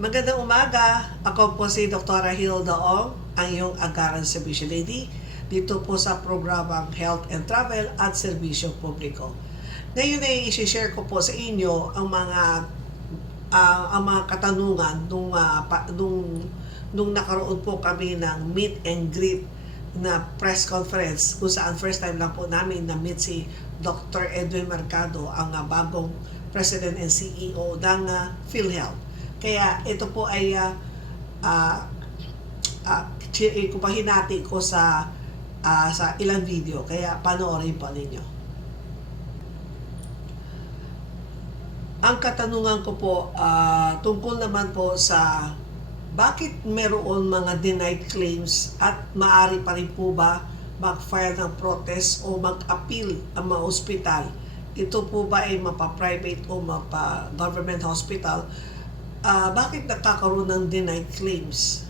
Magandang umaga. Ako po si Dr. Hilda Ong, ang iyong Agaran Service Lady dito po sa programang Health and Travel at Serbisyo Publiko. Ngayon ay isi-share ko po sa inyo ang mga ah, ang mga katanungan nung ah, pa, nung nung nakaroon po kami ng meet and greet na press conference kung saan first time lang po namin na meet si Dr. Edwin Mercado ang ah, bagong President and CEO ng ah, PhilHealth. Kaya ito po ay uh, uh, uh, kumahinati ko sa ah, sa ilang video. Kaya panoorin po ninyo. Ang katanungan ko po ah, tungkol naman po sa bakit meron mga denied claims at maari pa rin po ba mag-file ng protest o mag-appeal ang mga ospital? Ito po ba ay mapa-private o mapa-government hospital? Ah, bakit nagkakaroon ng denied claims?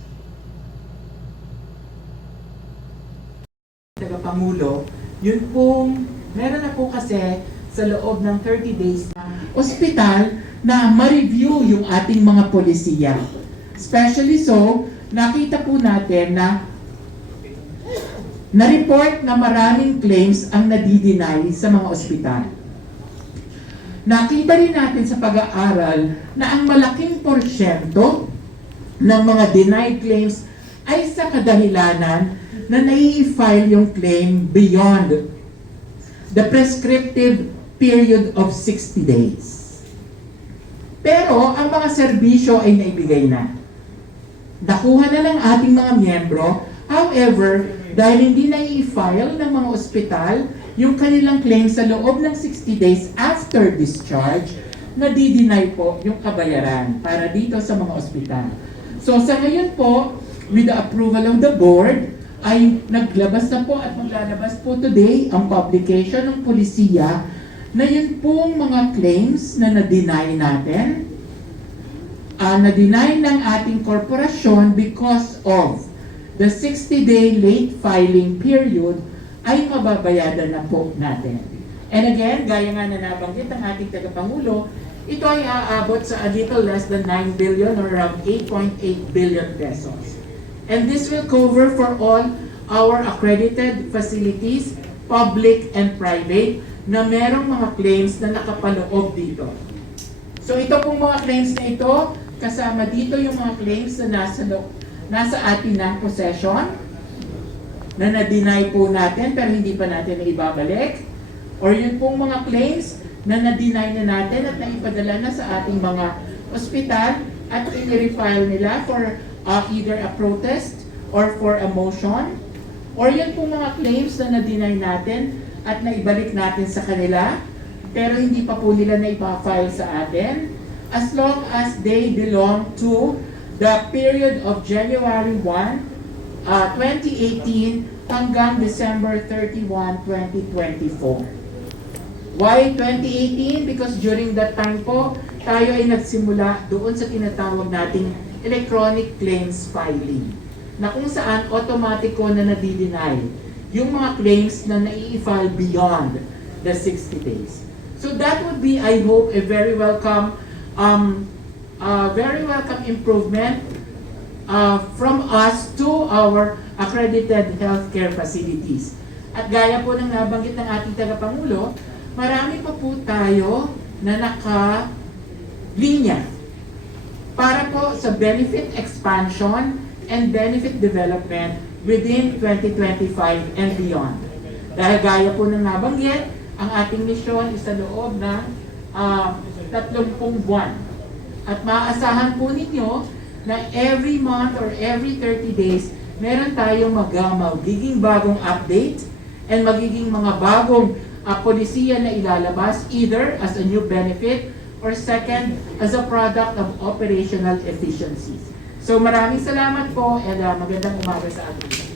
Tagapangulo, yun pong, meron na po kasi sa loob ng 30 days na ospital na ma-review yung ating mga polisiya. Especially so, nakita po natin na na-report na maraming claims ang nadi-deny sa mga ospital. Nakita rin natin sa pag-aaral na ang malaking porsyento ng mga denied claims ay sa kadahilanan na nai-file yung claim beyond the prescriptive period of 60 days. Pero ang mga serbisyo ay naibigay na. Nakuha na ng ating mga miyembro. However, dahil hindi nai-file ng mga ospital yung kanilang claim sa loob ng 60 days after discharge, nadi-deny po yung kabayaran para dito sa mga ospital. So sa ngayon po, with the approval of the board, ay naglabas na po at maglalabas po today ang publication ng polisiya na yun pong mga claims na na-deny natin, uh, na-deny ng ating korporasyon because of the 60-day late filing period ay mababayadan na po natin. And again, gaya nga na nabanggit ng ating tagapangulo, ito ay aabot sa a little less than 9 billion or around 8.8 billion pesos. And this will cover for all our accredited facilities, public and private, na merong mga claims na nakapaloob dito. So ito pong mga claims na ito, kasama dito yung mga claims na nasa, nasa atin na possession, na na-deny po natin pero hindi pa natin na ibabalik, or yun pong mga claims na na-deny na natin at naipadala na sa ating mga ospital at i-refile nila for uh, either a protest or for a motion, or yun pong mga claims na na-deny natin at naibalik natin sa kanila, pero hindi pa po nila na ipa-file sa atin, as long as they belong to the period of January 1, uh, 2018 hanggang December 31, 2024. Why 2018? Because during that time po, tayo ay nagsimula doon sa tinatawag nating electronic claims filing na kung saan automatic na nadi-deny yung mga claims na nai-file beyond the 60 days. So that would be, I hope, a very welcome, um, uh, very welcome improvement uh, from us to our accredited healthcare facilities. At gaya po ng nabanggit ng ating tagapangulo, marami pa po tayo na naka-linya para po sa benefit expansion and benefit development within 2025 and beyond. Dahil gaya po ng nabanggit, ang ating misyon is sa loob ng uh, 30 buwan. At maaasahan po ninyo na every month or every 30 days, meron tayong mag magiging bagong update and magiging mga bagong uh, polisiya na ilalabas either as a new benefit or second, as a product of operational efficiencies. So maraming salamat po and uh, magandang umaga sa atin.